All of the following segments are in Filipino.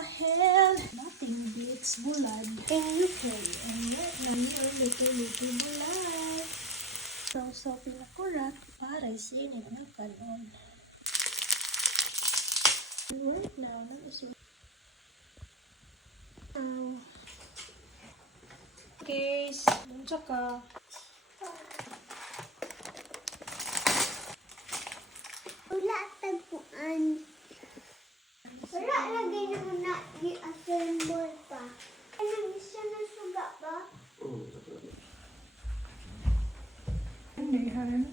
my hand. Nothing beats bulad in UK. And yet, nangyay little bulad. So, pinakurat para sinin ang kanon. Right now, case, tsaka wala tagpuan. Wala lagi naman na i-assemble pa. Ano, isa na suga ba? Andihan.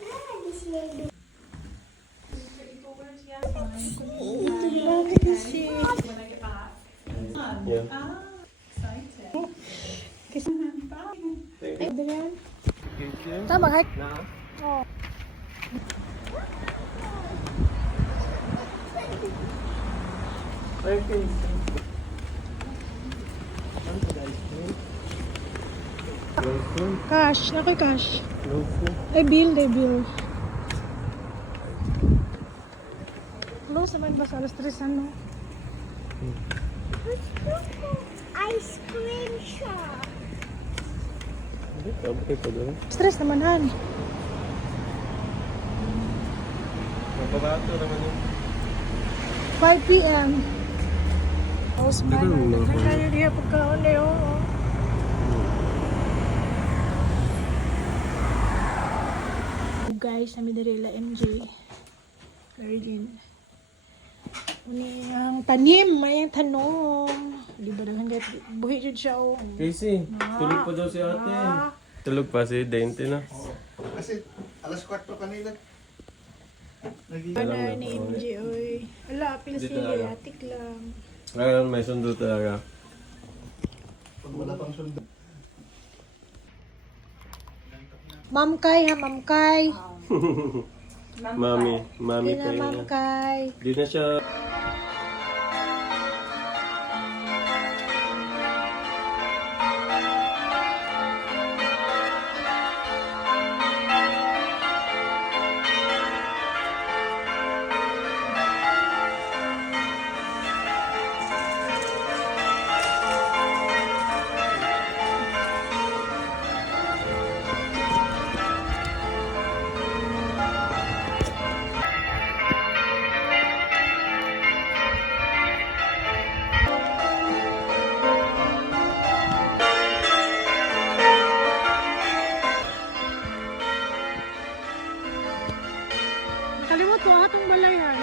Wala lagi siya doon. Ito lang kasi. Yeah. Kasi Adrian. Kitchen. Tama ka? Na. Oo. Okay. Cash. Ako'y cash. Lofu. Ay, bill. Close naman ba sa alas 3 ano? Gusto ko ice cream shop. Okay pa doon. Stress naman han. Mapabato naman yun. 5 p.m. Oh, smile. Tagal mo. Nagkayo diya pagkaon na yun. Guys, kami dari la MJ. Virgin. Uni ang tanim, may tanong. Di ba dalang gayat buhi jud siya oh. Casey, tulog pa daw si ate. Tulog pa si Dente na. Kasi alas 4 kanila. Ano ni MJ oy. Ala, apil Dito sila, talaga. atik lang. Ngayon may sundo talaga. Pag wala pang sundo. Ma'am Kai ha, Ma'am Kai. Mami Hindi na kayo Ma'am na. Kai. Di na siya. Nakalimot ko atong balayan.